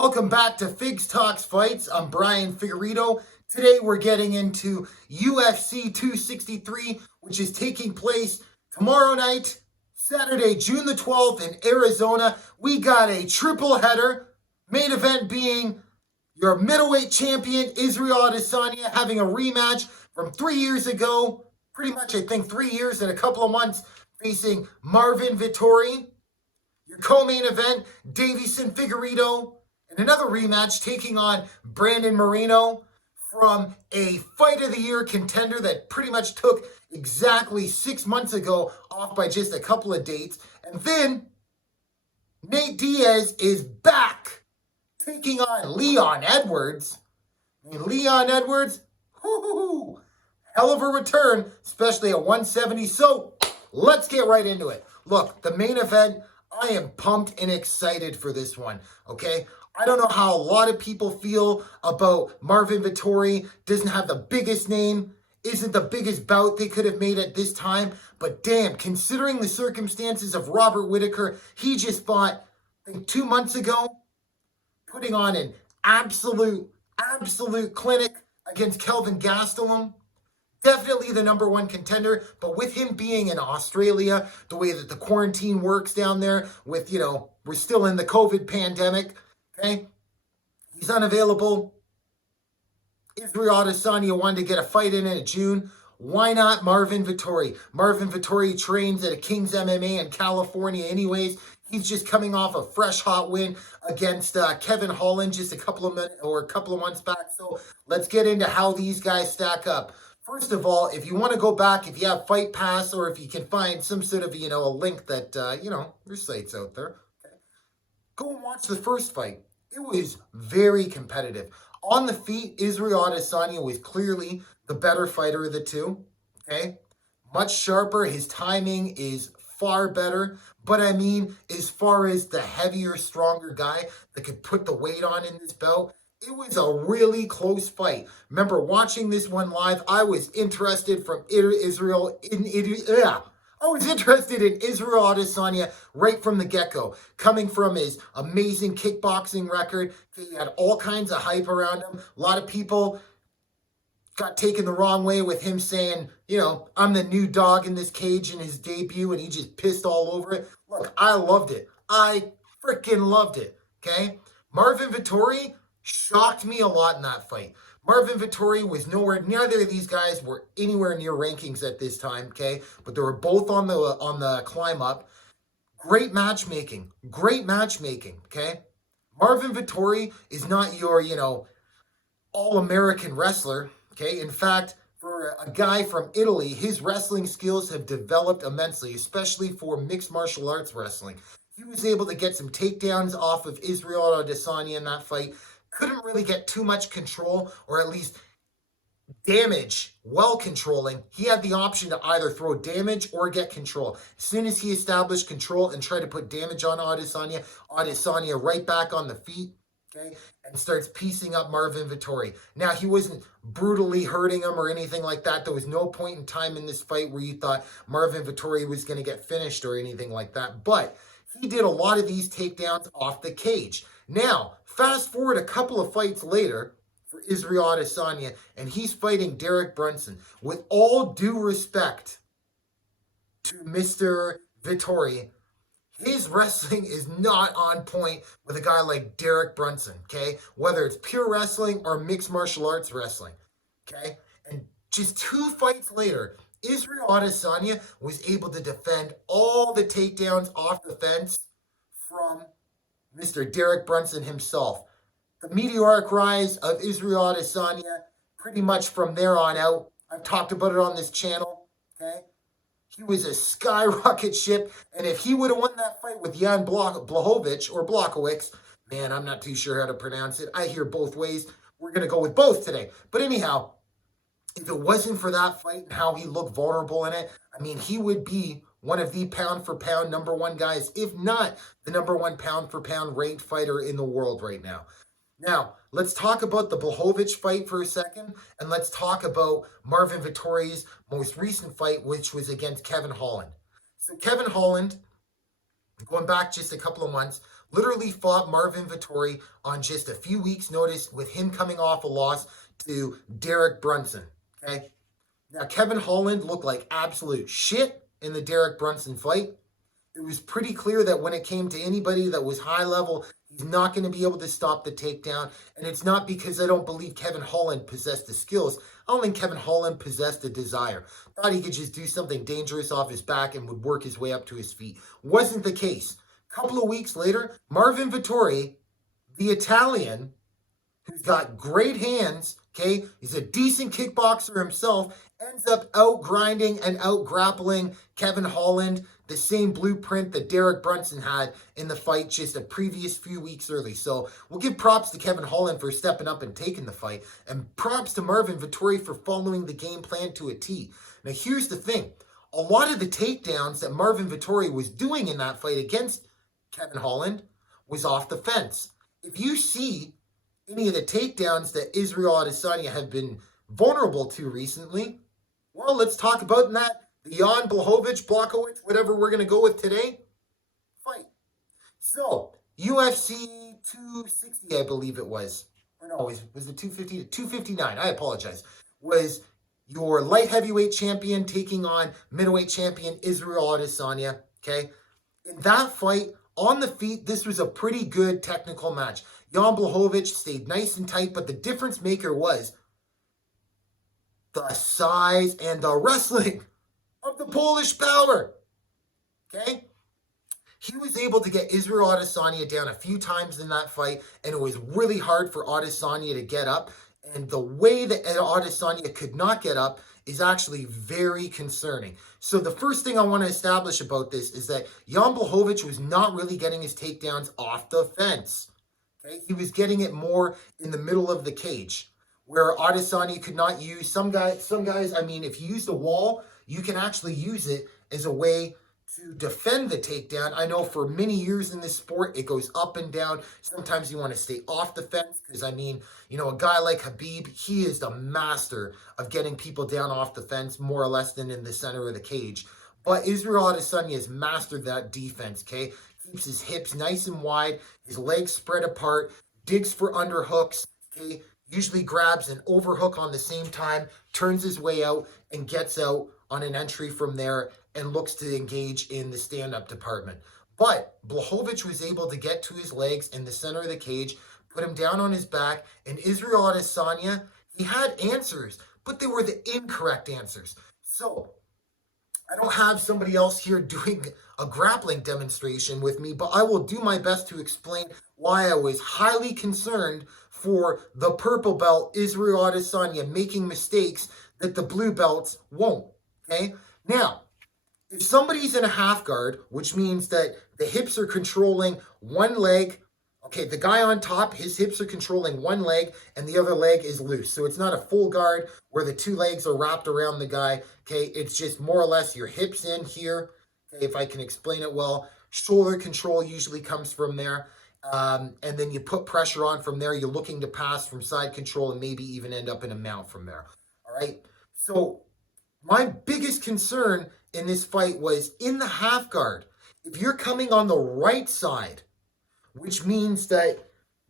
Welcome back to Figs Talks Fights. I'm Brian Figueiredo. Today we're getting into UFC 263, which is taking place tomorrow night, Saturday, June the 12th in Arizona. We got a triple header, main event being your middleweight champion, Isreal Adesanya, having a rematch from 3 years ago, pretty much I think 3 years and a couple of months, facing Marvin Vettori. Your co-main event, Deiveson Figueiredo, and another rematch taking on Brandon Moreno from a Fight of the Year contender that pretty much took exactly 6 months ago off by just a couple of dates. And then Nate Diaz is back taking on Leon Edwards. And Leon Edwards, hell of a return, especially at 170. So let's get right into it. Look, the main event, I am pumped and excited for this one, okay? I don't know how a lot of people feel about Marvin Vettori. Doesn't have the biggest name, isn't the biggest bout they could have made at this time. But damn, considering the circumstances of Robert Whittaker, he just fought, I think 2 months ago, putting on an absolute clinic against Kelvin Gastelum. Definitely the number one contender, but with him being in Australia, the way that the quarantine works down there with, we're still in the COVID pandemic, okay? He's unavailable. Isreal Adesanya wanted to get a fight in June. Why not Marvin Vettori? Marvin Vettori trains at a King's MMA in California anyways. He's just coming off a fresh hot win against Kevin Holland just a couple of months back. So let's get into how these guys stack up. First of all, if you want to go back, if you have Fight Pass, or if you can find some sort of, a link that, there's sites out there, okay? Go and watch the first fight. It was very competitive. On the feet, Isreal Adesanya was clearly the better fighter of the two, okay? Much sharper. His timing is far better. But I mean, as far as the heavier, stronger guy that could put the weight on in this bout, it was a really close fight. Remember watching this one live, I was interested I was interested in Isreal Adesanya right from the get-go. Coming from his amazing kickboxing record, he had all kinds of hype around him. A lot of people got taken the wrong way with him saying, I'm the new dog in this cage in his debut, and he just pissed all over it. Look, I loved it. I freaking loved it, okay? Marvin Vettori shocked me a lot in that fight. Marvin Vettori was neither of these guys were anywhere near rankings at this time, okay? But they were both on the climb up. Great matchmaking, okay? Marvin Vettori is not your, all-American wrestler, okay? In fact, for a guy from Italy, his wrestling skills have developed immensely, especially for mixed martial arts wrestling. He was able to get some takedowns off of Isreal Adesanya in that fight. Couldn't really get too much control, or at least damage while controlling. He had the option to either throw damage or get control. As soon as he established control and tried to put damage on Adesanya right back on the feet, okay, and starts piecing up Marvin Vettori. Now, he wasn't brutally hurting him or anything like that. There was no point in time in this fight where you thought Marvin Vettori was going to get finished or anything like that. But he did a lot of these takedowns off the cage. Now, fast forward a couple of fights later for Isreal Adesanya, and he's fighting Derek Brunson. With all due respect to Mr. Vettori, his wrestling is not on point with a guy like Derek Brunson, okay? Whether it's pure wrestling or mixed martial arts wrestling, okay? And just 2 fights later, Isreal Adesanya was able to defend all the takedowns off the fence from Mr. Derek Brunson himself. The meteoric rise of Isreal Adesanya, pretty much from there on out. I've talked about it on this channel, okay? He was a skyrocket ship, and if he would have won that fight with Jan Blachowicz, man, I'm not too sure how to pronounce it. I hear both ways. We're going to go with both today. But anyhow, if it wasn't for that fight and how he looked vulnerable in it, I mean, he would be one of the pound-for-pound number one guys, if not the number one pound-for-pound ranked fighter in the world right now. Now, let's talk about the Blachowicz fight for a second, and let's talk about Marvin Vettori's most recent fight, which was against Kevin Holland. So Kevin Holland, going back just a couple of months, literally fought Marvin Vettori on just a few weeks' notice with him coming off a loss to Derek Brunson. Okay? Now, Kevin Holland looked like absolute shit in the Derek Brunson fight. It was pretty clear that when it came to anybody that was high level, he's not going to be able to stop the takedown. And it's not because I don't believe Kevin Holland possessed the skills. I don't think Kevin Holland possessed the desire. Thought he could just do something dangerous off his back and would work his way up to his feet. Wasn't the case. A couple of weeks later, Marvin Vettori, the Italian, who's got great hands, okay, he's a decent kickboxer himself, ends up out-grinding and out-grappling Kevin Holland, the same blueprint that Derek Brunson had in the fight just a previous few weeks early. So we'll give props to Kevin Holland for stepping up and taking the fight, and props to Marvin Vettori for following the game plan to a T. Now here's the thing. A lot of the takedowns that Marvin Vettori was doing in that fight against Kevin Holland was off the fence. If you see any of the takedowns that Isreal Adesanya have been vulnerable to recently, well, let's talk about that. The Jan Blachowicz, whatever we're going to go with today, fight. So, UFC 260, I believe it was. Or no, was it 250? 259, I apologize. Was your light heavyweight champion taking on middleweight champion Isreal Adesanya, okay? In that fight, on the feet, this was a pretty good technical match. Jan Blachowicz stayed nice and tight, but the difference maker was the size and the wrestling of the Polish power. Okay? He was able to get Isreal Adesanya down a few times in that fight, and it was really hard for Adesanya to get up. And the way that Adesanya could not get up is actually very concerning. So the first thing I want to establish about this is that Jan Blachowicz was not really getting his takedowns off the fence. Okay? He was getting it more in the middle of the cage, where Adesanya could not use. Some guys, I mean, if you use the wall, you can actually use it as a way to defend the takedown. I know for many years in this sport, it goes up and down. Sometimes you want to stay off the fence because, I mean, you know, a guy like Khabib, he is the master of getting people down off the fence more or less than in the center of the cage. But Isreal Adesanya has mastered that defense, okay? Keeps his hips nice and wide, his legs spread apart, digs for underhooks, okay? Usually grabs an overhook on the same time, turns his way out, and gets out on an entry from there and looks to engage in the stand-up department. But Blachowicz was able to get to his legs in the center of the cage, put him down on his back, and Isreal Adesanya, he had answers, but they were the incorrect answers. So, I don't have somebody else here doing a grappling demonstration with me, but I will do my best to explain why I was highly concerned for the purple belt, Isreal Adesanya, making mistakes that the blue belts won't, okay? Now, if somebody's in a half guard, which means that the hips are controlling one leg, okay, the guy on top, his hips are controlling one leg and the other leg is loose. So it's not a full guard where the two legs are wrapped around the guy, okay? It's just more or less your hips in here, okay, if I can explain it well. Shoulder control usually comes from there. And then you put pressure on from there. You're looking to pass from side control and maybe even end up in a mount from there, all right? So my biggest concern in this fight was in the half guard. If you're coming on the right side, which means that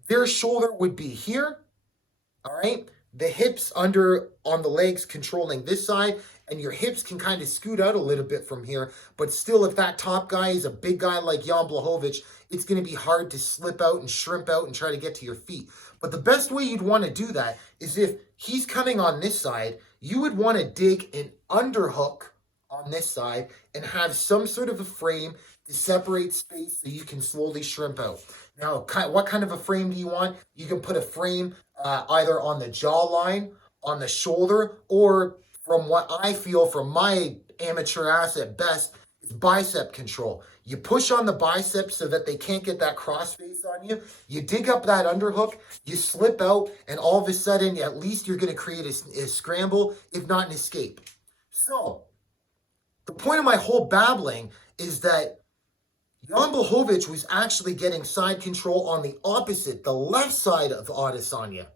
their shoulder would be here, all right? The hips under on the legs controlling this side, and your hips can kind of scoot out a little bit from here, but still if that top guy is a big guy like Jan Blachowicz, it's going to be hard to slip out and shrimp out and try to get to your feet. But the best way you'd want to do that is if he's coming on this side, you would want to dig an underhook on this side and have some sort of a frame to separate space so you can slowly shrimp out. Now, what kind of a frame do you want? You can put a frame either on the jawline, on the shoulder, or from what I feel from my amateur ass at best, is bicep control. You push on the biceps so that they can't get that crossface on you. You dig up that underhook, you slip out, and all of a sudden, at least you're going to create a scramble, if not an escape. So, the point of my whole babbling is that Jan Blachowicz was actually getting side control on the opposite, the left side of Adesanya,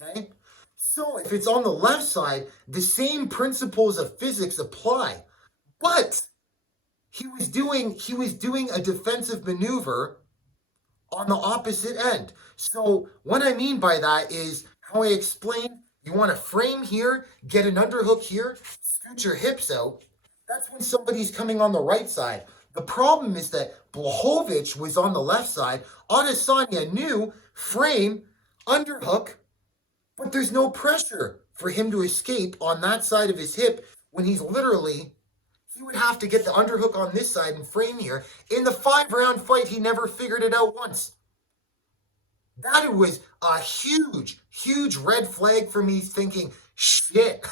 okay? So if it's on the left side, the same principles of physics apply. But he was doing a defensive maneuver on the opposite end. So what I mean by that is how I explained, you want to frame here, get an underhook here, scoot your hips out. That's when somebody's coming on the right side. The problem is that Blachowicz was on the left side. Adesanya knew frame, underhook, but there's no pressure for him to escape on that side of his hip when he would have to get the underhook on this side and frame here. In the 5-round fight, he never figured it out once. That was a huge, huge red flag for me, thinking, shit,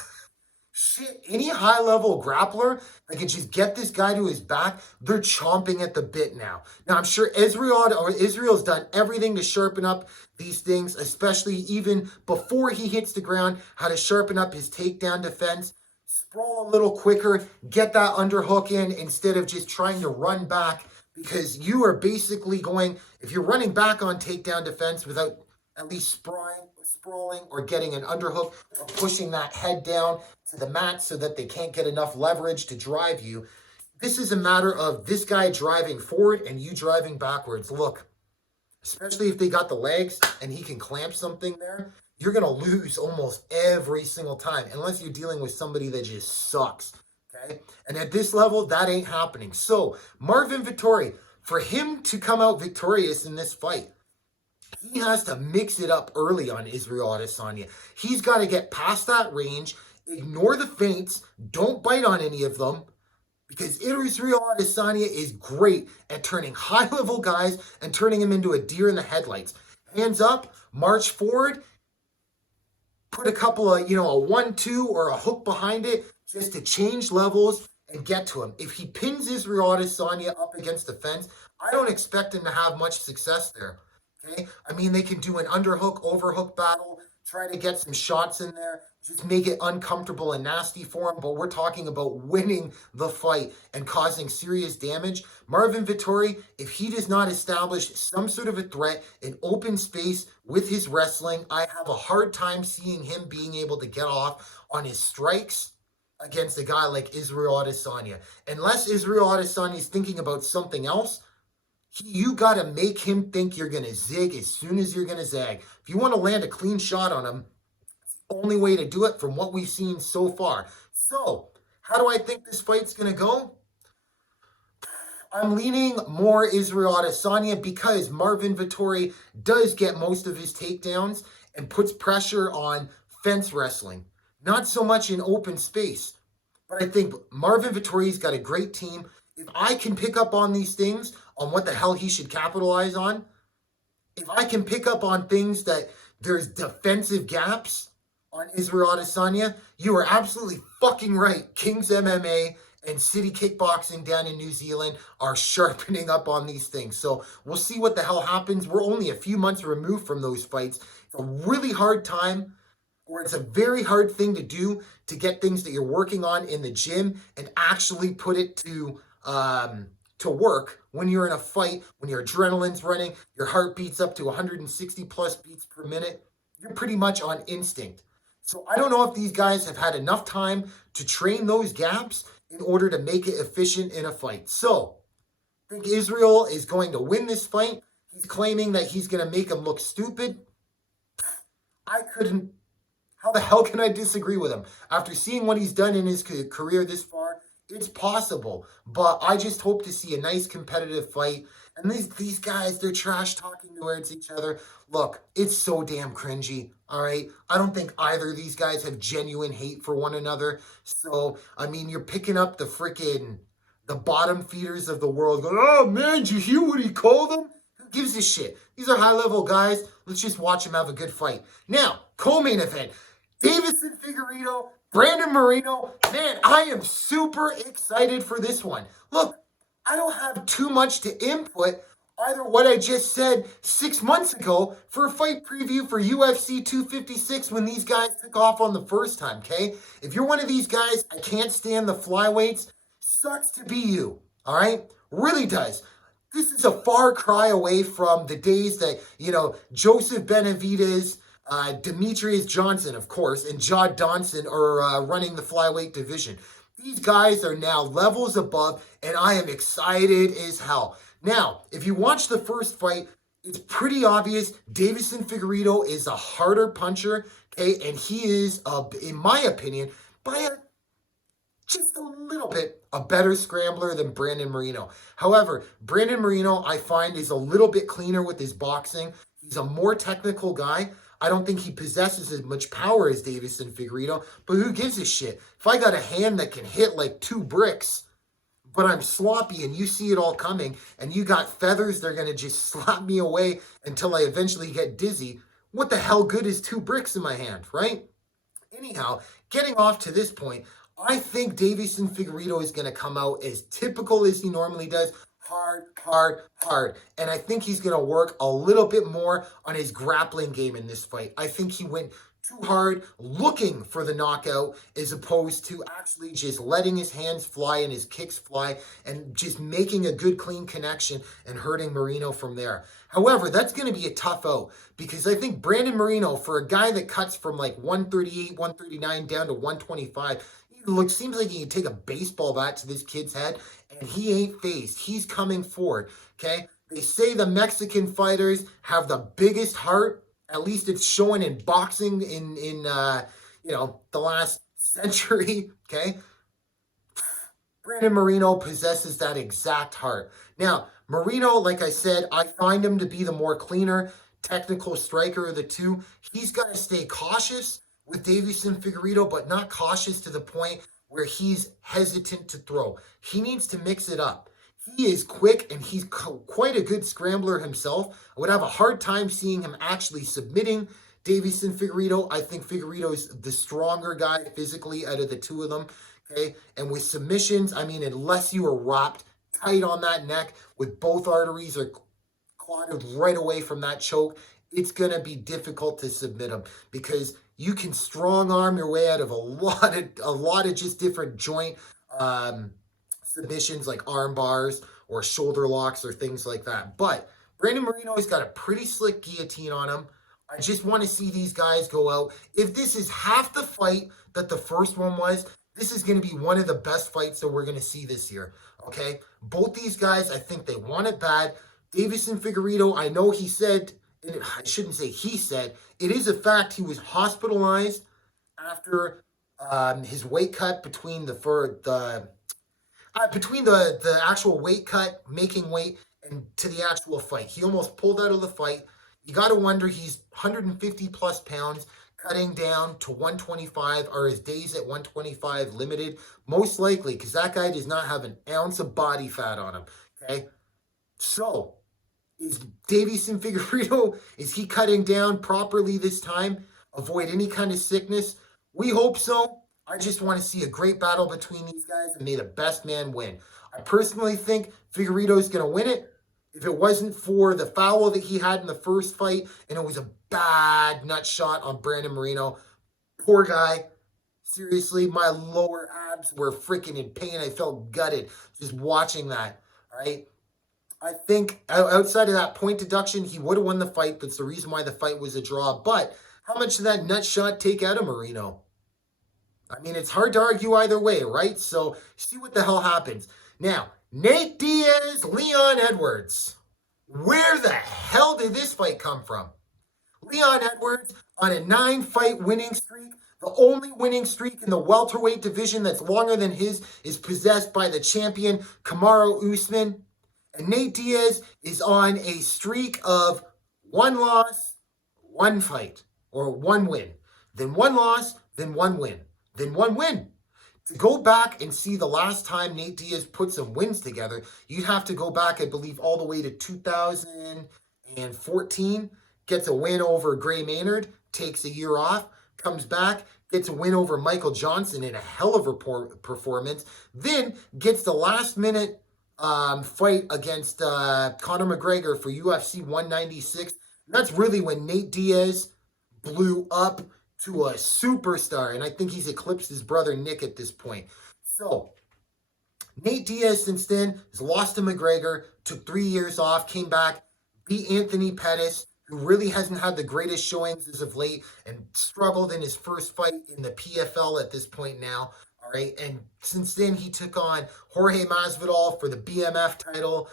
any high-level grappler that can just get this guy to his back, they're chomping at the bit now. Now, I'm sure Isreal's done everything to sharpen up these things, especially even before he hits the ground, how to sharpen up his takedown defense, sprawl a little quicker, get that underhook in instead of just trying to run back, because you are basically going, if you're running back on takedown defense without at least sprawling or getting an underhook or pushing that head down to the mat so that they can't get enough leverage to drive you, this is a matter of this guy driving forward and you driving backwards. Look, especially if they got the legs and he can clamp something there, you're going to lose almost every single time unless you're dealing with somebody that just sucks. Okay? And at this level, that ain't happening. So, Marvin Vettori, for him to come out victorious in this fight, he has to mix it up early on Isreal Adesanya. He's got to get past that range, ignore the feints, don't bite on any of them, because Isreal Adesanya is great at turning high-level guys and turning them into a deer in the headlights. Hands up, march forward, put a couple of, a 1-2 or a hook behind it just to change levels and get to him. If he pins Isreal Adesanya up against the fence, I don't expect him to have much success there. Okay? I mean, they can do an underhook, overhook battle, try to get some shots in there, just make it uncomfortable and nasty for him, but we're talking about winning the fight and causing serious damage. Marvin Vettori, if he does not establish some sort of a threat in open space with his wrestling, I have a hard time seeing him being able to get off on his strikes against a guy like Isreal Adesanya. Unless Isreal Adesanya is thinking about something else, you got to make him think you're going to zig as soon as you're going to zag. If you want to land a clean shot on him, only way to do it from what we've seen so far. So, how do I think this fight's going to go? I'm leaning more Isreal Adesanya because Marvin Vettori does get most of his takedowns and puts pressure on fence wrestling. Not so much in open space. But I think Marvin Vettori's got a great team. If I can pick up on these things, on what the hell he should capitalize on, if I can pick up on things that there's defensive gaps on Isreal Adesanya, you are absolutely fucking right. Kings MMA and City Kickboxing down in New Zealand are sharpening up on these things. So we'll see what the hell happens. We're only a few months removed from those fights. It's a really hard time, or it's a very hard thing to do, to get things that you're working on in the gym and actually put it to work when you're in a fight, when your adrenaline's running, your heart beats up to 160 plus beats per minute. You're pretty much on instinct. So I don't know if these guys have had enough time to train those gaps in order to make it efficient in a fight. So I think Isreal is going to win this fight. He's claiming that he's going to make him look stupid. How the hell can I disagree with him? After seeing what he's done in his career this far, it's possible. But I just hope to see a nice competitive fight. And these guys, they're trash talking towards each other. Look, it's so damn cringy, all right? I don't think either of these guys have genuine hate for one another. So, I mean, you're picking up the bottom feeders of the world going, oh man, did you hear what he called them? Who gives a shit? These are high-level guys. Let's just watch them have a good fight. Now, co-main event, Deiveson Figueiredo, Brandon Moreno. Man, I am super excited for this one. Look, I don't have too much to input either what I just said 6 months ago for a fight preview for UFC 256 when these guys took off on the first time, okay? If you're one of these guys, I can't stand the flyweights, sucks to be you, all right? Really does. This is a far cry away from the days that, Joseph Benavidez, Demetrius Johnson, of course, and John Donson are running the flyweight division. These guys are now levels above, and I am excited as hell. Now, if you watch the first fight, it's pretty obvious Deiveson Figueiredo is a harder puncher, okay? And he is, in my opinion, by just a little bit a better scrambler than Brandon Moreno. However, Brandon Moreno, I find, is a little bit cleaner with his boxing. He's a more technical guy. I don't think he possesses as much power as Deiveson Figueiredo, but who gives a shit? If I got a hand that can hit like 2 bricks, but I'm sloppy and you see it all coming, and you got feathers, they're going to just slap me away until I eventually get dizzy. What the hell good is 2 bricks in my hand, right? Anyhow, getting off to this point, I think Deiveson Figueiredo is going to come out as typical as he normally does. Hard, hard, hard. And I think he's going to work a little bit more on his grappling game in this fight. I think he went too hard looking for the knockout as opposed to actually just letting his hands fly and his kicks fly and just making a good clean connection and hurting Moreno from there. However, that's going to be a tough out because I think Brandon Moreno, for a guy that cuts from like 138, 139 down to 125, seems like he can take a baseball bat to this kid's head, and he ain't phased. He's coming forward, okay? They say the Mexican fighters have the biggest heart. At least it's showing in boxing in the last century, okay? Brandon Moreno possesses that exact heart. Now, Moreno, like I said, I find him to be the more cleaner, technical striker of the two. He's got to stay cautious with Deiveson Figueiredo, but not cautious to the point where he's hesitant to throw. He needs to mix it up. He is quick, and he's quite a good scrambler himself. I would have a hard time seeing him actually submitting Deiveson Figueiredo. I think Figueiredo is the stronger guy physically out of the two of them, okay? And with submissions, I mean, unless you are wrapped tight on that neck with both arteries are clotted right away from that choke, it's going to be difficult to submit him because you can strong arm your way out of a lot of just different joint submissions like arm bars or shoulder locks or things like that. But Brandon Moreno has got a pretty slick guillotine on him. I just want to see these guys go out. If this is half the fight that the first one was, this is going to be one of the best fights that we're going to see this year, okay? Both these guys, I think they want it bad. Deiveson Figueiredo, I know he said, I shouldn't say he said, it is a fact he was hospitalized after his weight cut between the actual weight cut, making weight, and to the actual fight. He almost pulled out of the fight. You got to wonder, he's 150 plus pounds, cutting down to 125. Are his days at 125 limited? Most likely, because that guy does not have an ounce of body fat on him, okay? So, is Deiveson Figueiredo, is he cutting down properly this time? Avoid any kind of sickness? We hope so. I just want to see a great battle between these guys and may the best man win. I personally think Figueiredo is going to win it. If it wasn't for the foul that he had in the first fight, and it was a bad nut shot on Brandon Moreno, poor guy. Seriously, my lower abs were freaking in pain. I felt gutted just watching that, all right? I think outside of that point deduction, he would have won the fight. That's the reason why the fight was a draw. But how much did that nut shot take out of Moreno? I mean, it's hard to argue either way, right? So, see what the hell happens. Now, Nate Diaz, Leon Edwards. Where the hell did this fight come from? Leon Edwards on a 9-fight winning streak. The only winning streak in the welterweight division that's longer than his is possessed by the champion, Kamaru Usman. And Nate Diaz is on a streak of 1 loss, 1 fight, or 1 win. Then 1 loss, then 1 win. Then 1 win. To go back and see the last time Nate Diaz put some wins together, you'd have to go back, I believe, all the way to 2014. Gets a win over Gray Maynard, takes a year off, comes back, gets a win over Michael Johnson in a hell of a performance, then gets the last-minute fight against Conor McGregor for UFC 196. That's really when Nate Diaz blew up to a superstar, and I think he's eclipsed his brother Nick at this point. So, Nate Diaz since then has lost to McGregor, took 3 years off, came back, beat Anthony Pettis, who really hasn't had the greatest showings as of late, and struggled in his first fight in the PFL at this point now. All right, and since then he took on Jorge Masvidal for the BMF title.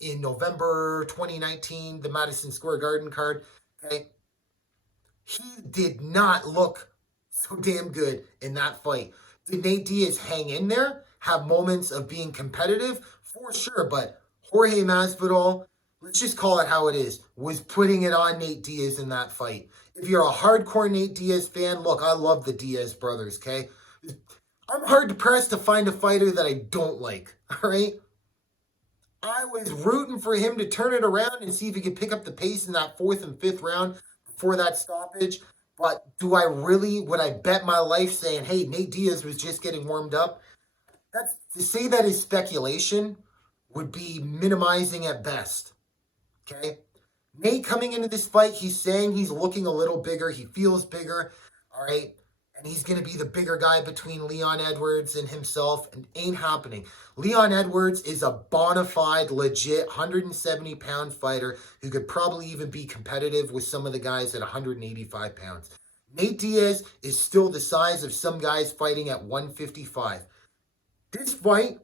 in November 2019, the Madison Square Garden card. Okay, he did not look so damn good in that fight. Did Nate Diaz hang in there? Have moments of being competitive? For sure, but Jorge Masvidal, let's just call it how it is, was putting it on Nate Diaz in that fight. If you're a hardcore Nate Diaz fan, look, I love the Diaz brothers, okay? I'm hard pressed to find a fighter that I don't like, all right? I was rooting for him to turn it around and see if he could pick up the pace in that 4th and 5th round before that stoppage. But would I bet my life saying, hey, Nate Diaz was just getting warmed up? To say that is speculation would be minimizing at best, okay? Nate coming into this fight, he's saying he's looking a little bigger. He feels bigger, all right? And he's going to be the bigger guy between Leon Edwards and himself, and ain't happening. Leon Edwards is a bona fide, legit 170-pound fighter who could probably even be competitive with some of the guys at 185 pounds. Nate Diaz is still the size of some guys fighting at 155. This fight,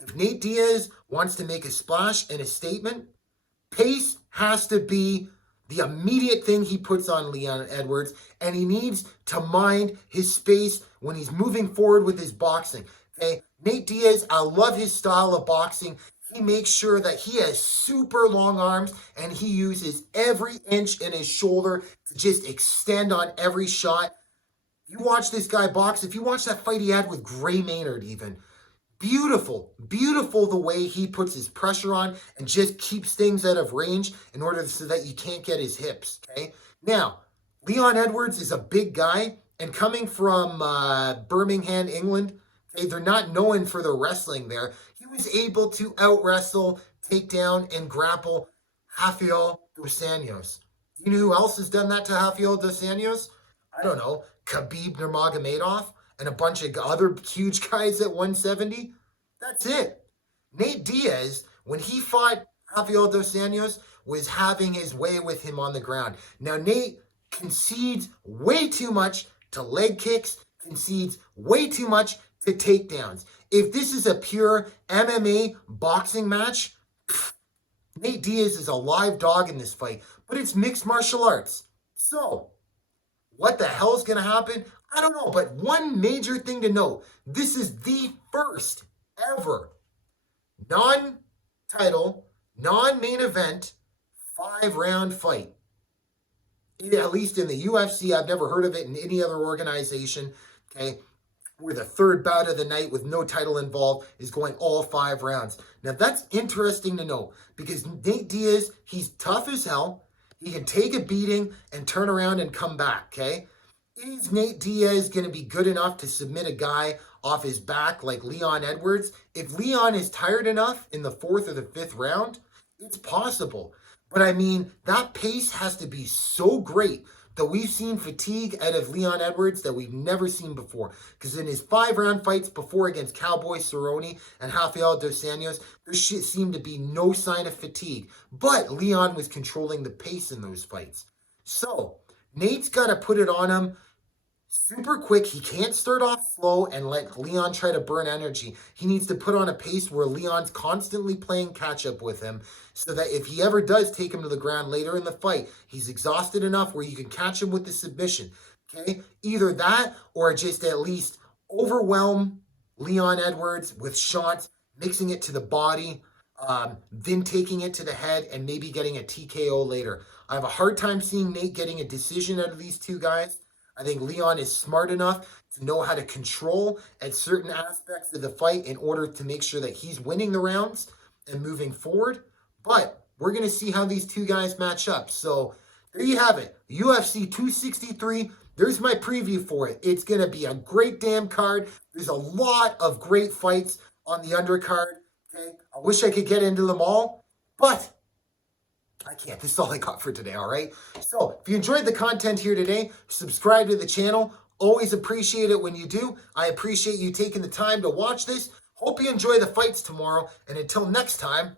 if Nate Diaz wants to make a splash and a statement, pace has to be the immediate thing he puts on Leon Edwards, and he needs to mind his space when he's moving forward with his boxing. Okay, Nate Diaz, I love his style of boxing. He makes sure that he has super long arms, and he uses every inch in his shoulder to just extend on every shot. You watch this guy box, if you watch that fight he had with Gray Maynard even, beautiful the way he puts his pressure on and just keeps things out of range in order so that you can't get his hips, okay? Now, Leon Edwards is a big guy, and coming from Birmingham, England, okay, they're not known for their wrestling there. He was able to out-wrestle, take down, and grapple Rafael dos Anjos. You know who else has done that to Rafael dos Anjos? I don't know, Khabib Nurmagomedov and a bunch of other huge guys at 170. That's it. Nate Diaz, when he fought Rafael dos Anjos, was having his way with him on the ground. Now, Nate concedes way too much to leg kicks, concedes way too much to takedowns. If this is a pure MMA boxing match, Nate Diaz is a live dog in this fight, but it's mixed martial arts. So, what the hell is going to happen? I don't know, but one major thing to note, this is the first ever non-title, non-main event, 5-round fight. At least in the UFC, I've never heard of it in any other organization, okay, where the third bout of the night with no title involved is going all 5 rounds. Now, that's interesting to know because Nate Diaz, he's tough as hell. He can take a beating and turn around and come back, okay? Is Nate Diaz going to be good enough to submit a guy off his back like Leon Edwards? If Leon is tired enough in the 4th or the 5th round, it's possible. But I mean, that pace has to be so great that we've seen fatigue out of Leon Edwards that we've never seen before. Because in his 5-round fights before against Cowboy Cerrone and Rafael dos Anjos, there seemed to be no sign of fatigue. But Leon was controlling the pace in those fights. So, Nate's got to put it on him super quick. He can't start off slow and let Leon try to burn energy. He needs to put on a pace where Leon's constantly playing catch up with him so that if he ever does take him to the ground later in the fight, he's exhausted enough where you can catch him with the submission. Okay? Either that or just at least overwhelm Leon Edwards with shots, mixing it to the body, then taking it to the head and maybe getting a TKO later. I have a hard time seeing Nate getting a decision out of these two guys. I think Leon is smart enough to know how to control at certain aspects of the fight in order to make sure that he's winning the rounds and moving forward. But we're going to see how these two guys match up. So there you have it. UFC 263. There's my preview for it. It's going to be a great damn card. There's a lot of great fights on the undercard. Okay, I wish I could get into them all, but I can't. This is all I got for today, all right? So, if you enjoyed the content here today, subscribe to the channel. Always appreciate it when you do. I appreciate you taking the time to watch this. Hope you enjoy the fights tomorrow. And until next time,